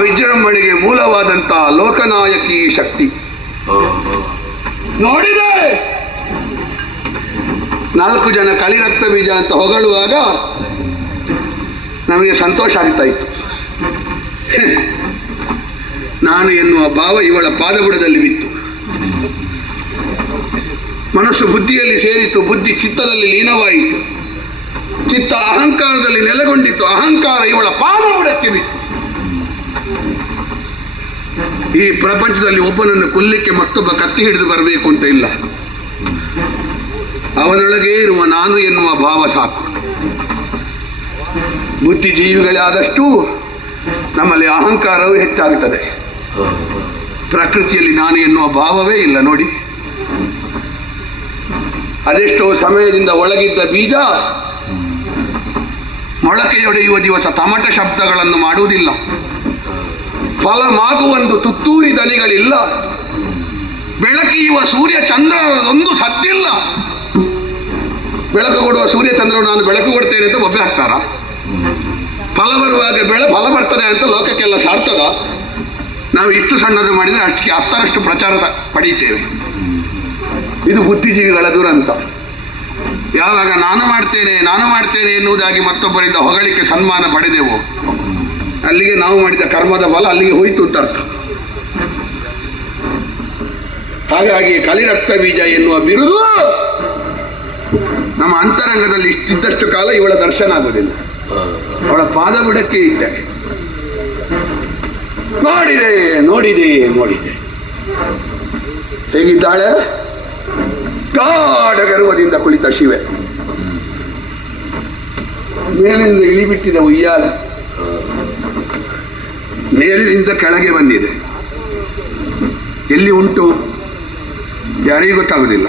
ವಿಜೃಂಭಣೆಗೆ ಮೂಲವಾದಂತಹ ಲೋಕನಾಯಕಿ ಶಕ್ತಿ. ನೋಡಿದೆ? ನಾಲ್ಕು ಜನ ಕಲಿರಕ್ತ ಬೀಜ ಅಂತ ಹೊಗಳುವಾಗ ನಮಗೆ ಸಂತೋಷ ಆಗ್ತಾ ಇತ್ತು. ನಾನು ಎನ್ನುವ ಭಾವ ಇವಳ ಪಾದಬುಡದಲ್ಲಿ ಬಿತ್ತು. ಮನಸ್ಸು ಬುದ್ಧಿಯಲ್ಲಿ ಸೇರಿತು ಬುದ್ಧಿ ಚಿತ್ತದಲ್ಲಿ ಲೀನವಾಯಿತು. ಚಿತ್ತ ಅಹಂಕಾರದಲ್ಲಿ ನೆಲೆಗೊಂಡಿತ್ತು, ಅಹಂಕಾರ ಇವಳ ಪಾದ ಬುಡಕ್ಕೆ ಬಿತ್ತು. ಈ ಪ್ರಪಂಚದಲ್ಲಿ ಒಬ್ಬನನ್ನು ಕೊಲ್ಲಿಕ್ಕೆ ಮತ್ತೊಬ್ಬ ಕತ್ತಿ ಹಿಡಿದು ಬರಬೇಕು ಅಂತ ಇಲ್ಲ. ಅವನೊಳಗೆ ಇರುವ ನಾನು ಎನ್ನುವ ಭಾವ ಸಾಕು. ಬುದ್ಧಿಜೀವಿಗಳಾದಷ್ಟು ನಮ್ಮಲ್ಲಿ ಅಹಂಕಾರವು ಹೆಚ್ಚಾಗುತ್ತದೆ. ಪ್ರಕೃತಿಯಲ್ಲಿ ನಾನು ಎನ್ನುವ ಭಾವವೇ ಇಲ್ಲ, ನೋಡಿ. ಅದೆಷ್ಟೋ ಸಮಯದಿಂದ ಒಳಗಿದ್ದ ಬೀಜ ಮೊಳಕೆಯೊಡೆಯುವ ದಿವಸ ತಮಟ ಶಬ್ದಗಳನ್ನು ಮಾಡುವುದಿಲ್ಲ. ಫಲ ಒಂದು ತುತ್ತೂರಿ ದನಿಗಳಿಲ್ಲ. ಬೆಳಕಿಯುವ ಸೂರ್ಯ ಚಂದ್ರರದೊಂದು ಸತ್ತಿಲ್ಲ. ಬೆಳಕು ಕೊಡುವ ಸೂರ್ಯ ಚಂದ್ರರು ನಾನು ಬೆಳಕು ಕೊಡ್ತೇನೆ ಅಂತ ಒಬ್ಬೆ ಹಾಕ್ತಾರ ಫಲ ಬರುವಾಗ ಬೆಳೆ, ಫಲ ಬರ್ತದೆ ಅಂತ ಲೋಕಕ್ಕೆಲ್ಲ ಸಾರ್ತದ ನಾವು ಇಷ್ಟು ಸಣ್ಣದು ಮಾಡಿದರೆ ಅಷ್ಟಕ್ಕೆ ಹತ್ತರಷ್ಟು ಪ್ರಚಾರ ಪಡೀತೇವೆ. ಇದು ಬುದ್ಧಿಜೀವಿಗಳ ದುರಂತ. ಯಾವಾಗ ನಾನು ಮಾಡ್ತೇನೆ ನಾನು ಮಾಡ್ತೇನೆ ಎನ್ನುವುದಾಗಿ ಮತ್ತೊಬ್ಬರಿಂದ ಹೊಗಳಿಕೆ ಸನ್ಮಾನ ಪಡೆದೆವು. ಅಲ್ಲಿಗೆ ನಾವು ಮಾಡಿದ ಕರ್ಮದ ಫಲ ಅಲ್ಲಿಗೆ ಹೋಯಿತು ಅಂತ ಅರ್ಥ. ಹಾಗಾಗಿ ಕಲಿರಕ್ತ ಬೀಜ ಎನ್ನುವ ಬಿರುದು ನಮ್ಮ ಅಂತರಂಗದಲ್ಲಿ ಇಷ್ಟಿದ್ದಷ್ಟು ಕಾಲ ಇವಳ ದರ್ಶನ ಆಗುವುದಿಲ್ಲ. ಅವಳ ಪಾದಬುಡಕ್ಕೆ ಇದ್ದೆ. ನೋಡಿದೆ ನೋಡಿದೆ ನೋಡಿದೆ. ಹೇಗಿದ್ದಾಳೆ? ಗಾಢ ಗರ್ವದಿಂದ ಕುಳಿತ ಶಿವೆ. ಮೇಲಿಂದ ಇಳಿಬಿಟ್ಟಿದ ಉಯ್ಯಾಲ. ಮೇಲಿನಿಂದ ಕೆಳಗೆ ಬಂದಿದೆ. ಎಲ್ಲಿ ಉಂಟು? ಯಾರಿಗೂ ಗೊತ್ತಾಗೋದಿಲ್ಲ.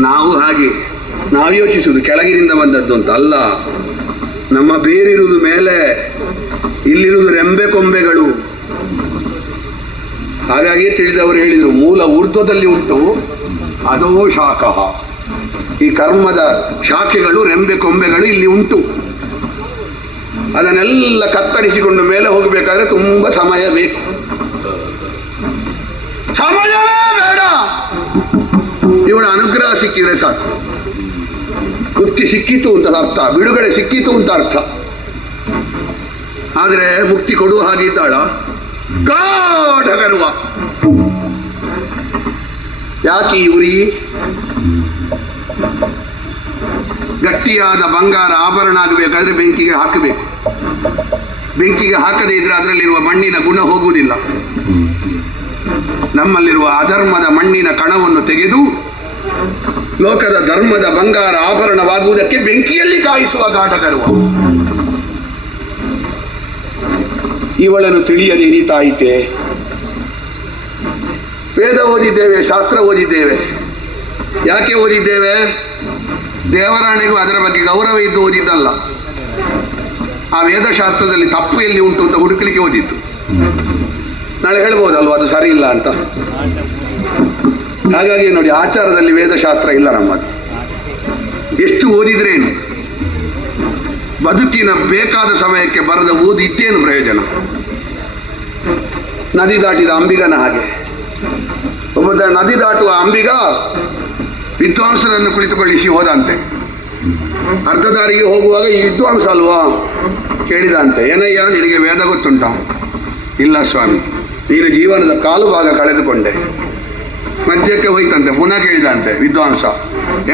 ನಾವು ಹಾಗೆ, ನಾವು ಯೋಚಿಸುವುದು ಕೆಳಗಿನಿಂದ ಬಂದದ್ದು ಅಂತ ಅಲ್ಲ. ನಮ್ಮ ಬೇರಿರುವುದು ಮೇಲೆ, ಇಲ್ಲಿರುವುದು ರೆಂಬೆ ಕೊಂಬೆಗಳು. ಹಾಗಾಗಿ ತಿಳಿದವರು ಹೇಳಿದರು, ಮೂಲ ಊರ್ಧ್ವದಲ್ಲಿ ಉಂಟು, ಅದೋ ಶಾಖ. ಈ ಕರ್ಮದ ಶಾಖೆಗಳು, ರೆಂಬೆ ಕೊಂಬೆಗಳು ಇಲ್ಲಿ ಉಂಟು. ಅದನ್ನೆಲ್ಲ ಕತ್ತರಿಸಿಕೊಂಡು ಮೇಲೆ ಹೋಗಬೇಕಾದ್ರೆ ತುಂಬ ಸಮಯ ಬೇಕು. ಸಮಯವೇ ಬೇಡ. ಇವಳ ಅನುಗ್ರಹ ಸಿಕ್ಕಿದ್ರೆ ಸಾಕು. ಮುಕ್ತಿ ಸಿಕ್ಕಿತು ಅಂತ ಅರ್ಥ, ಬಿಡುಗಡೆ ಸಿಕ್ಕಿತು ಅಂತ ಅರ್ಥ. ಆದರೆ ಮುಕ್ತಿ ಕೊಡುವ ಹಾಗಿದ್ದಾಳ ಗಾಢ ಗರ್ವ. ಯಾಕೆ ಇವರಿ ಗಟ್ಟಿಯಾದ ಬಂಗಾರ ಆಭರಣ ಆಗಬೇಕಾದ್ರೆ ಬೆಂಕಿಗೆ ಹಾಕಬೇಕು. ಬೆಂಕಿಗೆ ಹಾಕದೇ ಇದ್ರೆ ಅದರಲ್ಲಿರುವ ಮಣ್ಣಿನ ಗುಣ ಹೋಗುವುದಿಲ್ಲ. ನಮ್ಮಲ್ಲಿರುವ ಅಧರ್ಮದ ಮಣ್ಣಿನ ಕಣವನ್ನು ತೆಗೆದು ಲೋಕದ ಧರ್ಮದ ಬಂಗಾರ ಆಭರಣವಾಗುವುದಕ್ಕೆ ಬೆಂಕಿಯಲ್ಲಿ ಕಾಯಿಸುವ ಗಾಢ ಗರ್ವ. ಇವಳನ್ನು ತಿಳಿಯದೆ ಇರಿತಾಯಿತೆ ವೇದ ಓದಿದ್ದೇವೆ, ಶಾಸ್ತ್ರ ಓದಿದ್ದೇವೆ. ಯಾಕೆ ಓದಿದ್ದೇವೆ? ದೇವರಾಣೆಗೂ ಅದರ ಬಗ್ಗೆ ಗೌರವ ಇದ್ದು ಓದಿದ್ದಲ್ಲ. ಆ ವೇದಶಾಸ್ತ್ರದಲ್ಲಿ ತಪ್ಪು ಎಲ್ಲಿ ಉಂಟು ಅಂತ ಹುಡುಕಲಿಕ್ಕೆ ಓದಿತ್ತು ನಾಳೆ ಹೇಳ್ಬೋದಲ್ವ, ಅದು ಸರಿ ಇಲ್ಲ ಅಂತ? ಹಾಗಾಗಿ ನೋಡಿ, ಆಚಾರದಲ್ಲಿ ವೇದಶಾಸ್ತ್ರ ಇಲ್ಲ ನಮ್ಮದು. ಎಷ್ಟು ಓದಿದ್ರೇನು? ಬದುಕಿನ ಬೇಕಾದ ಸಮಯಕ್ಕೆ ಬರದ ಓದಿದ್ದೇನು ಪ್ರಯೋಜನ? ನದಿ ದಾಟಿದ ಅಂಬಿಗನ ಹಾಗೆ. ಒಬ್ಬ ನದಿ ದಾಟುವ ಅಂಬಿಗ ವಿದ್ವಾಂಸರನ್ನು ಕುಳಿತುಕೊಳ್ಳಿಸಿ ಹೋದಂತೆ. ಅರ್ಧದಾರಿಗೆ ಹೋಗುವಾಗ ಈ ವಿದ್ವಾಂಸ ಅಲ್ವಾ? ಕೇಳಿದಂತೆ. ಏನಯ್ಯ, ನಿನಗೆ ವೇದ ಗೊತ್ತುಂಟ? ಇಲ್ಲ ಸ್ವಾಮಿ, ನೀನು ಜೀವನದ ಕಾಲು ಭಾಗ ಕಳೆದುಕೊಂಡೆ. ಮಧ್ಯಕ್ಕೆ ಹೋಯ್ತಂತೆ, ಪುನಃ ಕೇಳಿದಂತೆ ವಿದ್ವಾಂಸ.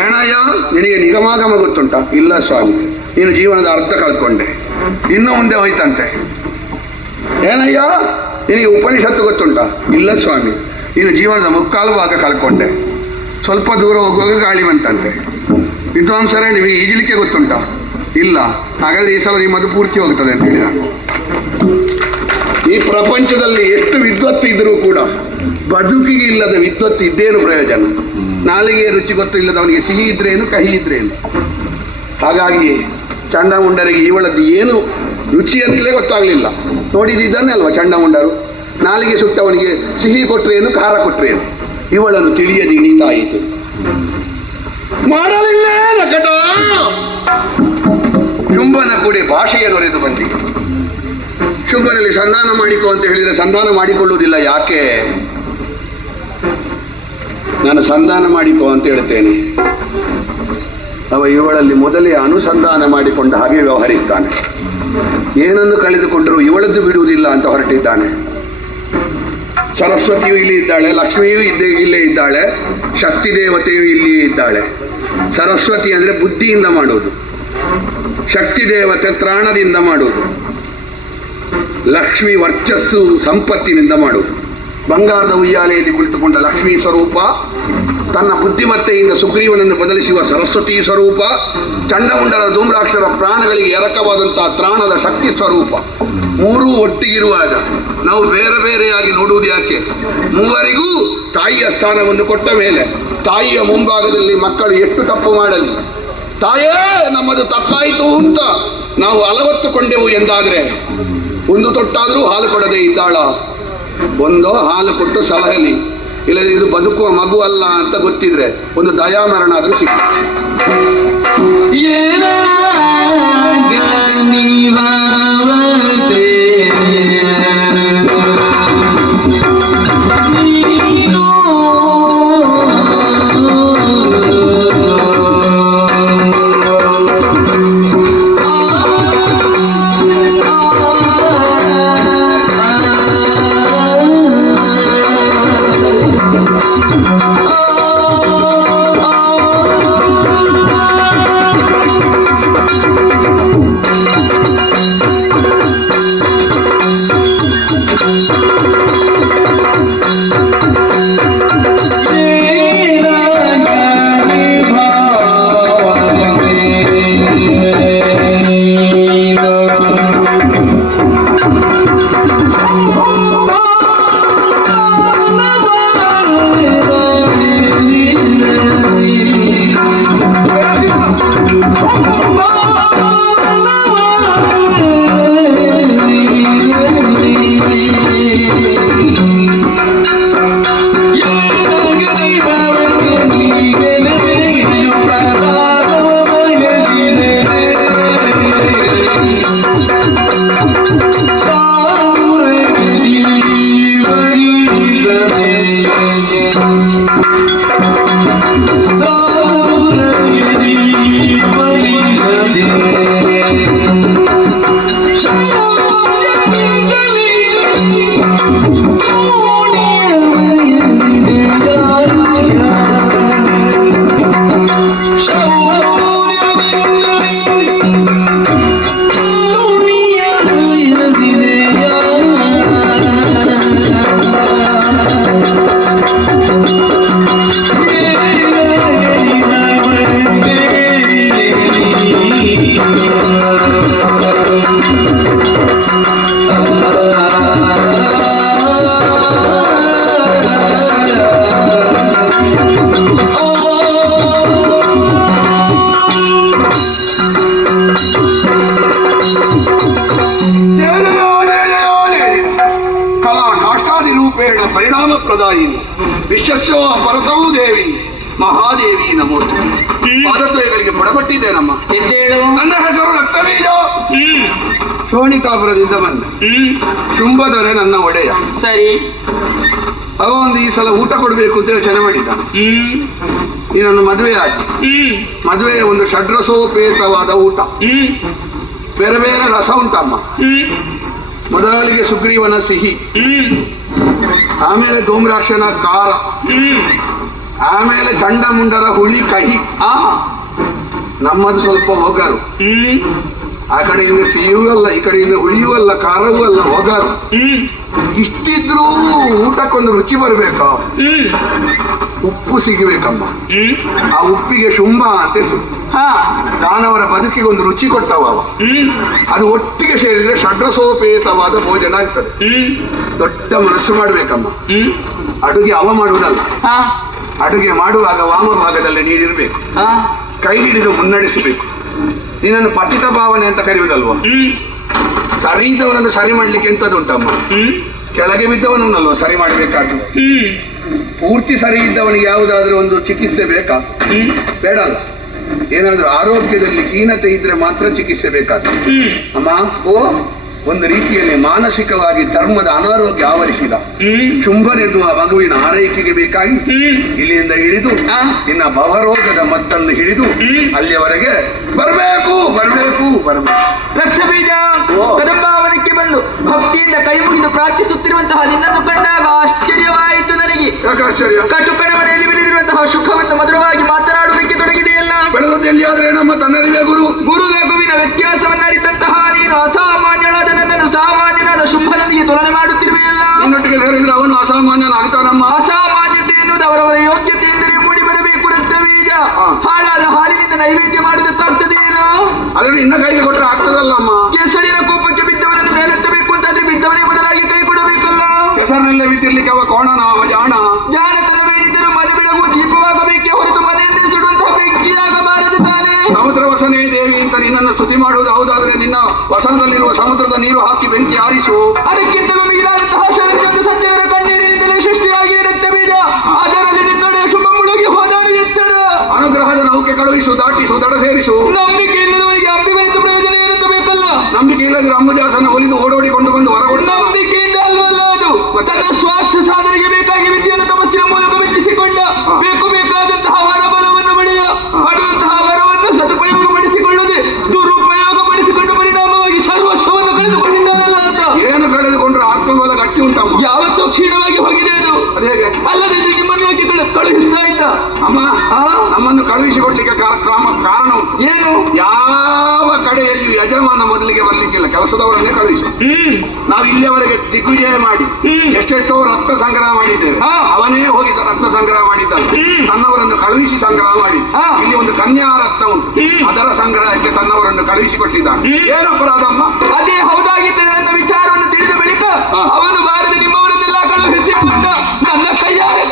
ಏನಯ್ಯ, ನಿನಗೆ ನಿಗಮಾಗಮ ಗೊತ್ತುಂಟ? ಇಲ್ಲ ಸ್ವಾಮಿ, ನೀನು ಜೀವನದ ಅರ್ಥ ಕಳ್ಕೊಂಡೆ ಇನ್ನೂ ಮುಂದೆ ಹೋಯ್ತಂತೆ. ಏನಯ್ಯ, ನಿನಗೆ ಉಪನಿಷತ್ತು ಗೊತ್ತುಂಟ? ಇಲ್ಲ ಸ್ವಾಮಿ, ನೀನು ಜೀವನದ ಮುಕ್ಕಾಲು ಭಾಗ ಕಳ್ಕೊಂಡೆ ಸ್ವಲ್ಪ ದೂರ ಹೋಗುವಾಗ ಗಾಳಿ ಬಂತಂತೆ. ವಿದ್ವಾಂಸರೇ, ನಿಮಗೆ ಈಜಲಿಕ್ಕೆ ಗೊತ್ತುಂಟ? ಇಲ್ಲ. ಹಾಗಾದ್ರೆ ಈ ಸಲ ನಿಮ್ಮದು ಪೂರ್ತಿ ಹೋಗ್ತದೆ ಅಂತ ಹೇಳಿ ನಾನು ಈ ಪ್ರಪಂಚದಲ್ಲಿ ಎಷ್ಟು ವಿದ್ವತ್ ಇದ್ರೂ ಕೂಡ ಬದುಕಿಗೆ ಇಲ್ಲದ ವಿದ್ವತ್ತು ಇದ್ದೇನು ಪ್ರಯೋಜನ? ನಾಲಿಗೆ ರುಚಿ ಗೊತ್ತು ಗೊತ್ತಿಲ್ಲದವನಿಗೆ ಸಿಹಿ ಇದ್ರೇನು, ಕಹಿ ಇದ್ರೇನು? ಹಾಗಾಗಿ ಚಂಡಮುಂಡರಿಗೆ ಇವಳದ್ದು ಏನು ರುಚಿ ಅಂತಲೇ ಗೊತ್ತಾಗಲಿಲ್ಲ. ನೋಡಿದ್ದಾನೆ ಅಲ್ವಾ ಚಂಡಮುಂಡರು? ನಾಲಿಗೆ ಸುಟ್ಟವನಿಗೆ ಸಿಹಿ ಕೊಟ್ರೇನು, ಖಾರ ಕೊಟ್ರೇನು? ಇವಳನ್ನು ತಿಳಿಯದೆ ಇಳಿತಾಯಿತು ಮಾಡಲಿಲ್ಲ ಲಕಟ. ಶುಂಭನ ಕೂಡೆ ಭಾಷೆಯ ನೊರೆದು ಬಂದಿ. ಶುಂಭನಲ್ಲಿ ಸಂಧಾನ ಮಾಡಿಕೊ ಅಂತ ಹೇಳಿದರೆ ಸಂಧಾನ ಮಾಡಿಕೊಳ್ಳುವುದಿಲ್ಲ, ಯಾಕೆ? ನಾನು ಸಂಧಾನ ಮಾಡಿಕೊ ಅಂತ ಹೇಳ್ತೇನೆ ಅವ ಇವಳಲ್ಲಿ ಮೊದಲೇ ಅನುಸಂಧಾನ ಮಾಡಿಕೊಂಡ ಹಾಗೆ ವ್ಯವಹರಿಸ್ತಾನೆ. ಏನನ್ನು ಕಳೆದುಕೊಂಡರೂ ಇವಳದ್ದು ಬಿಡುವುದಿಲ್ಲ ಅಂತ ಹೊರಟಿದ್ದಾನೆ. ಸರಸ್ವತಿಯು ಇಲ್ಲಿ ಇದ್ದಾಳೆ, ಲಕ್ಷ್ಮಿಯೂ ಇದ್ದೇ ಇಲ್ಲೇ ಇದ್ದಾಳೆ ಶಕ್ತಿ ದೇವತೆಯು ಇಲ್ಲಿಯೇ ಇದ್ದಾಳೆ. ಸರಸ್ವತಿ ಅಂದರೆ ಬುದ್ಧಿಯಿಂದ ಮಾಡುವುದು ಶಕ್ತಿ ದೇವತೆ ತ್ರಾಣದಿಂದ ಮಾಡುವುದು ಲಕ್ಷ್ಮಿ ವರ್ಚಸ್ಸು ಸಂಪತ್ತಿನಿಂದ ಮಾಡುವುದು ಬಂಗಾರದ ಉಯ್ಯಾಲೆಯಲ್ಲಿ ಕುಳಿತುಕೊಂಡ ಲಕ್ಷ್ಮೀ ಸ್ವರೂಪ, ತನ್ನ ಬುದ್ಧಿಮತ್ತೆಯಿಂದ ಸುಗ್ರೀವನನ್ನು ಬದಲಿಸುವ ಸರಸ್ವತಿ ಸ್ವರೂಪ ಚಂಡಮುಂಡರ ಧೂಮ್ರಾಕ್ಷರ ಪ್ರಾಣಗಳಿಗೆ ಎರಕವಾದಂತಹ ತ್ರಾಣದ ಶಕ್ತಿ ಸ್ವರೂಪ. ಮೂರೂ ಒಟ್ಟಿಗಿರುವಾಗ ನಾವು ಬೇರೆ ಬೇರೆಯಾಗಿ ನೋಡುವುದು ಯಾಕೆ? ಮೂವರಿಗೂ ತಾಯಿಯ ಸ್ಥಾನವನ್ನು ಕೊಟ್ಟ ಮೇಲೆ ತಾಯಿಯ ಮುಂಭಾಗದಲ್ಲಿ ಮಕ್ಕಳು ಎಷ್ಟು ತಪ್ಪು ಮಾಡಲಿ? ತಾಯೇ, ನಮ್ಮದು ತಪ್ಪಾಯಿತು ಅಂತ ನಾವು ಅಲವತ್ತುಕೊಂಡೆವು ಎಂದಾದರೆ ಒಂದು ತೊಟ್ಟಾದರೂ ಹಾಲು ಕೊಡದೆ ಇದ್ದಾಳ? ಒಂದೋ ಹಾಲು ಕೊಟ್ಟು ಸಲಹಲಿ ಇಲ್ಲದ್ರೆ ಇದು ಬದುಕುವ ಮಗು ಅಲ್ಲ ಅಂತ ಗೊತ್ತಿದ್ರೆ ಒಂದು ದಯಾಮರಣ ಆದರೂ ಸಿಗ್ತದೆ ಕಲಾ ಪ್ರದಾಯಿನಿ ವಿಶ್ವಸ್ಯೋ ಪರತವೂ ದೇವಿ ಮಹಾದೇವಿ ನಮೋಸ್ತು ಪಾದದ್ವಯಗಳಿಗೆ ಬುಡಪಟ್ಟಿದ್ದೆ ನಮ್ಮ ನನ್ನ ಹೆಸರು ರಕ್ತಬೀಜ ಶೋಣಿಕಾಪುರದಿಂದ ಬಂದೆ ತುಂಬದರೆ ನನ್ನ ಒಡೆಯ ಸರಿ ಅವ ಒಂದು ಈ ಸಲ ಊಟ ಕೊಡಬೇಕು ಅಂತ ಯೋಚನೆ ಮಾಡಿದ್ದ ಹ್ಮ್ ನೀನನ್ನು ಮದುವೆ ಆಗಿ ಮದುವೆ ಮದುವೆಯ ಒಂದು ಷಡ್ರಸೋಪೇತವಾದ ಊಟ ಬೇರೆ ಬೇರೆ ರಸ ಉಂಟಮ್ಮ ಮೊದಲಿಗೆ ಸುಗ್ರೀವನ ಸಿಹಿ ಆಮೇಲೆ ಧೂಮ್ರಾಕ್ಷನ ಖಾರ ಆಮೇಲೆ ಚಂಡ ಮುಂಡರ ಹುಳಿ ಕಹಿ. ನಮ್ಮದು ಸ್ವಲ್ಪ ಹ್ಮ್. ಆ ಕಡೆಯಿಂದ ಸಿಹಿಯೂ ಅಲ್ಲ ಈ ಕಡೆಯಿಂದ ಹುಳಿಯೂ ಅಲ್ಲ ಖಾರವೂ ಅಲ್ಲ ಒಗರು ಇಷ್ಟಿದ್ರೂ ಊಟಕ್ಕೊಂದು ರುಚಿ ಬರಬೇಕು? ಉಪ್ಪು ಸಿಗಬೇಕಮ್ಮ. ಆ ಉಪ್ಪಿಗೆ ಶುಂಭ ಅಂತ ದಾನವರ ಬದುಕಿಗೆ ಒಂದು ರುಚಿ ಕೊಟ್ಟವ ಅದು ಒಟ್ಟಿಗೆ ಸೇರಿದ್ರೆ ಷಡ್ರಸೋಪೇತವಾದ ಭೋಜನ ಆಗ್ತದೆ. ದೊಡ್ಡ ಮನಸ್ಸು ಮಾಡ್ಬೇಕಮ್ಮ. ಅಡುಗೆ ಅವ ಮಾಡುವುದಲ್ಲ. ಅಡುಗೆ ಮಾಡುವಾಗ ವಾಮ ಭಾಗದಲ್ಲಿ ನೀರಿರಬೇಕು. ಹಾ. ಕೈ ಹಿಡಿದು ಮುನ್ನಡೆಸಬೇಕು. ನಿನ್ನನ್ನು ಪತಿತ ಭಾವನೆ ಅಂತ ಕರೆಯುವುದಲ್ವಾ? ಸರಿ ಇದ್ದವನನ್ನು ಸರಿ ಮಾಡ್ಲಿಕ್ಕೆ ಎಂತದುಂಟಮ್ಮ ಕೆಳಗೆ ಬಿದ್ದವನನ್ನಲ್ವ ಸರಿ ಮಾಡಬೇಕಾಗ್ತದೆ? ಪೂರ್ತಿ ಸರಿ ಇದ್ದವನಿಗೆ ಯಾವುದಾದ್ರೂ ಒಂದು ಚಿಕಿತ್ಸೆ ಬೇಕಾ? ಬೇಡ ಬೇಡಲ್ಲ ಏನಾದ್ರೂ ಆರೋಗ್ಯದಲ್ಲಿ ಹೀನತೆ ಇದ್ರೆ ಮಾತ್ರ ಚಿಕಿತ್ಸೆ ಬೇಕಾಗ್ತದೆ. ಅಮ್ಮ ಓ ಒಂದು ರೀತಿಯಲ್ಲಿ ಮಾನಸಿಕವಾಗಿ ಧರ್ಮದ ಅನಾರೋಗ್ಯ ಆವರಿಸಿದ. ಶುಂಭನೆನ್ನುವ ಮಗುವಿನ ಆರೈಕೆಗೆ ಬೇಕಾಗಿ ಇಲ್ಲಿಂದ ಹಿಡಿದು. ಇನ್ನ ಭವರೋಗದ ಮದ್ದನ್ನು ಹಿಡಿದು. ಅಲ್ಲಿಯವರೆಗೆ ಬರಬೇಕು ಬರಬೇಕು ಬರಬೇಕು. ರಕ್ತ ಬೀಜ. ಕದಂಬಾವನಕ್ಕೆ ಬಂದು ಭಕ್ತಿಯಿಂದ ಕೈ ಮುಗಿದು ಪ್ರಾರ್ಥಿಸುತ್ತಿರುವಂತಹ ನಿನ್ನನ್ನು ಕಂಡಾಗ ಆಶ್ಚರ್ಯವಾಯಿತು ನನಗೆ. ಕಟುಕನ ಮನೆಯಲ್ಲಿ ಬೆಳೆದಿರುವಂತಹ ಸುಖವನ್ನು ಮಧುರವಾಗಿ ಮಾತನಾಡುವುದಕ್ಕೆ ತೊಡಗಿದೆಯಲ್ಲ. ಬೆಳೆದದ್ದು ಎಲ್ಲಿಯಾದ್ರೆ ನಮ್ಮ ತನ್ನರಿವೆ ಗುರು. ಗುರು ಶುಂಭನೊಂದಿಗೆ ತುಲನೆ ಮಾಡುತ್ತಿರುವೆಯಲ್ಲ? ನಿನ್ನೊಟ್ಟಿಗೆ ಸೇರಿದ್ರೆ ಅವನು ಅಸಾಮಾನ್ಯನಾಗ್ತಾನಮ್ಮ. ಅಸಾಮಾನ್ಯತೆ ಎನ್ನುವುದು ಅವರವರ ಯೋಗ್ಯತೆಯಿಂದಲೇ ಮೂಡಿ ಬರಬೇಕು ರಕ್ತ ಬೀಜ ಹಾ. ಹಾಳಾದ ಹಾಲಿನಿಂದ ನೈವೇದ್ಯ ಮಾಡುವುದಕ್ಕಾಗ್ತದೆ ಏನೋ? ಅದನ್ನು ಇನ್ನ ಕೈಗೆ ಕೊಟ್ಟರೆ ಆಗ್ತದಲ್ಲಮ್ಮ. ಕೆಸರಿನ ಕೋಪಕ್ಕೆ ಬಿದ್ದವರನ್ನು ಮೇಲೆತ್ತಬೇಕು ಅಂತಾದ್ರೆ ಬಿದ್ದವನೇ ಬದಲಾಗಿ ಕೈ ಕೊಡಬೇಕಲ್ಲ? ಹೆಸರಿನಲ್ಲೇ ಬಿದ್ದಿರ್ಲಿಕ್ಕೆ ಅವ ಕೋಣ ಅವ ಜಾಣ. ಜಾಣತನವೇನಿದ್ದರೂ ಮನೆ ಬೆಳಗು ದೀಪವಾಗಬೇಕೇ ಹೊರತು ಮನೆಯಿಂದ ಸುಡುವಂತಹ ಬೆಂಕಿಯಾಗಬಾರದು ತಾನೇ. ಸಮುದ್ರ ವಸನೇ ದೇವಿ ಅಂತ ನಿನ್ನನ್ನು ಸ್ತುತಿ ಮಾಡುವುದು ಹೌದಾದ್ರೆ ನಿನ್ನ ವಸನದಲ್ಲಿರುವ ಸಮುದ್ರದ ನೀರು ಹಾಕಿ ಬೆಂಕಿ ಆರಿಸು ಅದಕ್ಕಿಂತಲೂ ಮಿಗಿಲಾದಂತಹ ಶರಣೆಯೊಂದು ಸಜ್ಜನರ ಕಣ್ಣೀರಿನಿಂದಲೇ ಸೃಷ್ಟಿಯಾಗಿ ರಕ್ತ ಬೀಜ. ಅದರಲ್ಲಿ ನಿನ್ನೊಡೆಯ ಶುಭ ಮುಳುಗಿ ಹೋದವನು ಎಚ್ಚರ. ಅನುಗ್ರಹದ ನೌಕೆ ಕಳುಹಿಸು ದಾಟಿಸು ದಡ ಸೇರಿಸು. ನಂಬಿಕೆ ಇಲ್ಲದವರಿಗೆ ಅಂಬಿಗನಿತ ಪ್ರಯೋಜನ ಇರುತ್ತಬೇಕಲ್ಲ. ನಂಬಿಕೆ ಇಲ್ಲದ ಅಂಬುಜಾಸನ ಒಲಿದು ಓಡೋಡಿಕೊಂಡು ಬಂದು ಕಳುಹಿಸಿಕೊಡ್ಲಿಕ್ಕೆ ಕ್ರಮ ಕಾರಣ ಏನು? ಯಾವ ಕಡೆಯಲ್ಲಿ ಯಜಮಾನ ಮೊದಲಿಗೆ ಬರ್ಲಿಕ್ಕಿಲ್ಲ. ಕೆಲಸದವರನ್ನೇ ಕಳುಹಿಸಿ. ನಾವು ಇಲ್ಲಿಯವರೆಗೆ ದಿಗ್ವಿಜಯ ಮಾಡಿ. ಎಷ್ಟೆಷ್ಟೋ ರಕ್ತ ಸಂಗ್ರಹ ಮಾಡಿದ್ದೇವೆ. ಅವನೇ ಹೋಗಿ ರಕ್ತ ಸಂಗ್ರಹ ಮಾಡಿದ್ದಾನೆ. ತನ್ನವರನ್ನು ಕಳುಹಿಸಿ ಸಂಗ್ರಹ ಮಾಡಿ. ಇಲ್ಲಿ ಒಂದು ಕನ್ಯಾ ರತ್ನ ಉಂಟು. ಅದರ ಸಂಗ್ರಹಕ್ಕೆ ತನ್ನವರನ್ನು ಕಳುಹಿಸಿ ಕೊಟ್ಟಿದ್ದ ಏನು ಅಪರಾಧಮ್ಮ? ಅದೇ ಹೌದಾಗಿದ್ದರೆ ನನ್ನ ವಿಚಾರವನ್ನು ತಿಳಿದ ಬಳಿಕ. ಅವನು ಬಾರದೆ ನಿಮ್ಮವರನ್ನೆಲ್ಲ ಕಳುಹಿಸಿ ನನ್ನ ಕೈಯಾರೆ.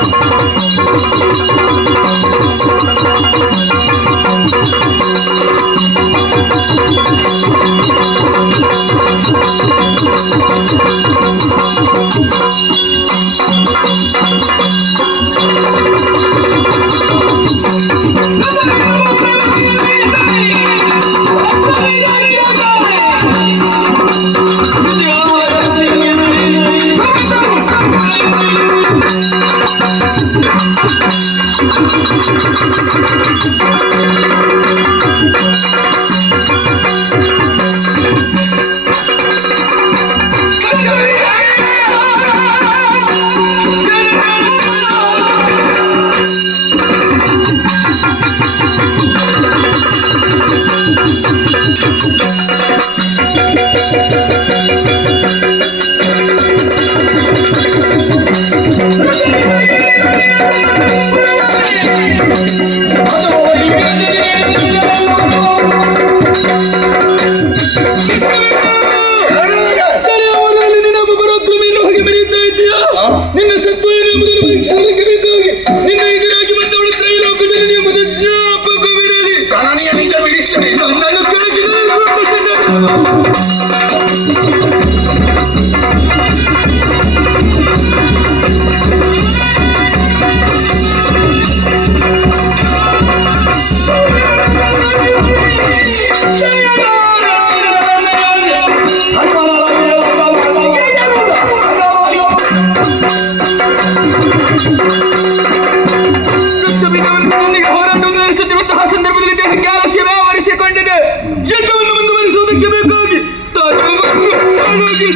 Música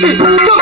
¡Dos!